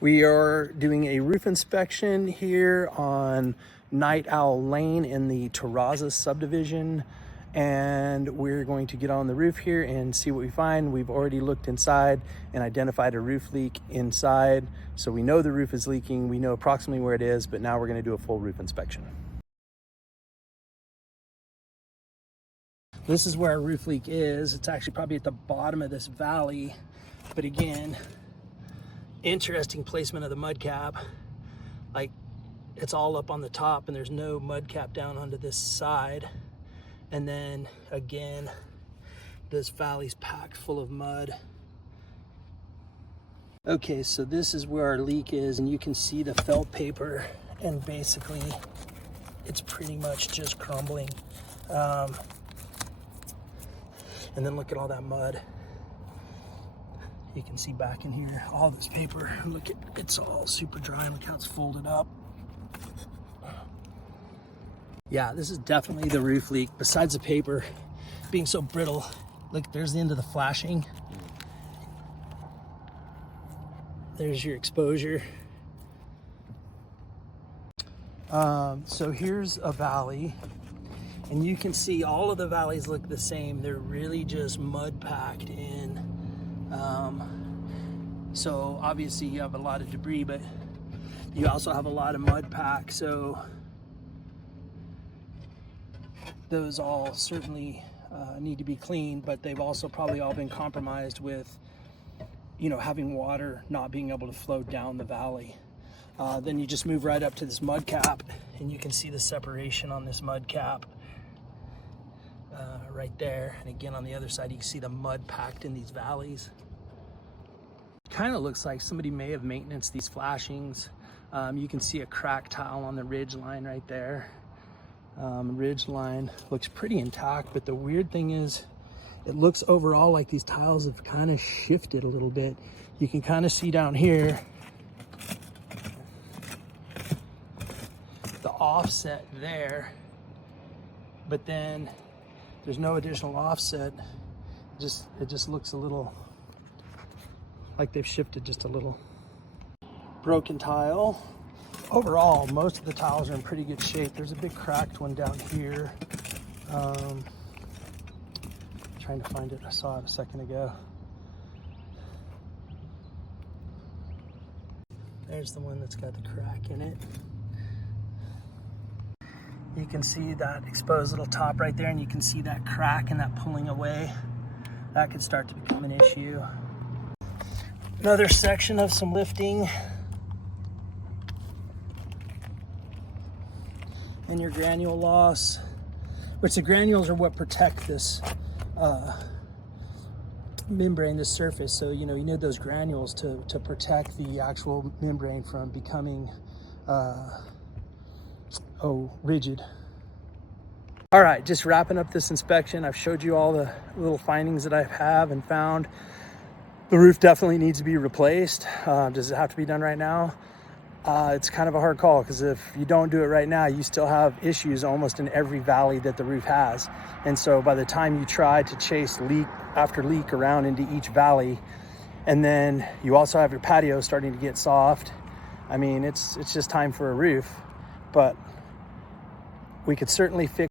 We are doing a roof inspection here on Night Owl Lane in the Terraza subdivision, and we're going to get on the roof here and see what we find. We've already looked inside and identified a roof leak inside, so we know the roof is leaking. We know approximately where it is, but now we're going to do a full roof inspection. This is where our roof leak is. It's actually probably at the bottom of this valley, but again, interesting placement of the mud cap. Like, it's all up on the top and there's no mud cap down onto this side. And then again, this valley's packed full of mud. Okay, so this is where our leak is, and you can see the felt paper, and basically it's pretty much just crumbling. And then look at all that mud. You can see back in here, all this paper, look at, it's all super dry. Look how it's folded up. Yeah, this is definitely the roof leak. Besides the paper being so brittle, look, there's the end of the flashing. There's your exposure. So here's a valley, and you can see all of the valleys look the same. They're really just mud packed in. So obviously you have a lot of debris, but you also have a lot of mud pack. So those all certainly need to be cleaned, but they've also probably all been compromised with, you know, having water not being able to flow down the valley. Then you just move right up to this mud cap, and you can see the separation on this mud cap right there. And again, on the other side, you can see the mud packed in these valleys. Kind of looks like somebody may have maintenance these flashings. You can see a cracked tile on the ridge line right there. Ridge line looks pretty intact, but the weird thing is it looks overall like these tiles have kind of shifted a little bit. You can kind of see down here the offset there, but then there's no additional offset. It just looks a little like they've shifted just a little. Broken tile. Overall, most of the tiles are in pretty good shape. There's a big cracked one down here. Trying to find it. I saw it a second ago. There's the one that's got the crack in it. You can see that exposed little top right there, and you can see that crack and that pulling away. That could start to become an issue. Another section of some lifting. And your granule loss, which the granules are what protect this membrane, this surface. So, you need those granules to protect the actual membrane from becoming rigid. All right, just wrapping up this inspection. I've showed you all the little findings that I have and found. The roof definitely needs to be replaced. Does it have to be done right now? It's kind of a hard call, because if you don't do it right now, you still have issues almost in every valley that the roof has. And so by the time you try to chase leak after leak around into each valley, and then you also have your patio starting to get soft, I mean, it's just time for a roof. But we could certainly fix